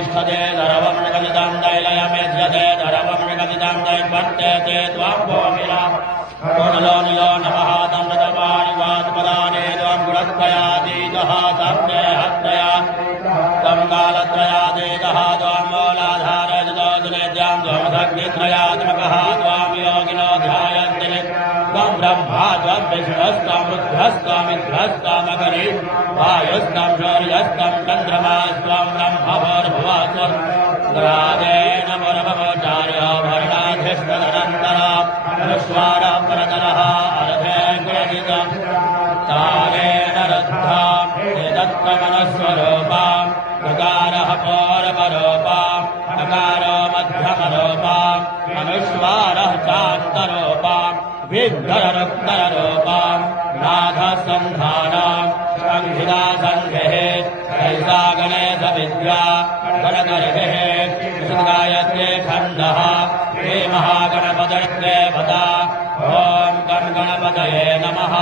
तिष्ठते धरवं निगदितं दैलयमेध्यते धरवं निगदितं दैवर्तेते त्वां भूमिला कोणलो निलो नमः तं रतवानि वात्पदाने त्वां गुणत्रयातीतः तं देहत्रया तं कालत्रयातीतः त्वां मूलाधारजतोऽग्निद्यां त्वमग्नित्रयात्मकः त्वां योगिनो ध्यायन्ति त्वं ब्रह्मा त्वं विष्णुस्त्वं रुद्रस्त्वमिन्द्रस्त्वमग्नि वायुस्त्वं सूर्यस्त्वं चन्द्रमास्त्वं ब्रह्मभूर्भुवस्त्वं ग्रादेन मुरभवचार्यो वर्णाधिष्ठदनन्तरा अनुस्वारः परतरः अर्धेऽग्निजितं तारेण रुद्धाम् एतत्त्वमनस्वरूपाम् ऋकारः पौरवरूपाम् अकारो मध्यमरूपाम् अनुस्वारः चान्तरूपाम् विघ्नरुक्तरूपाम् नाथसन्धानाम् सङ्घिता सन्धिः कैसा गणेशविद्या गणगर्भिः गायत्रे छन्दः हे महागणपतये देवता ॐ गणगणपतये नमः।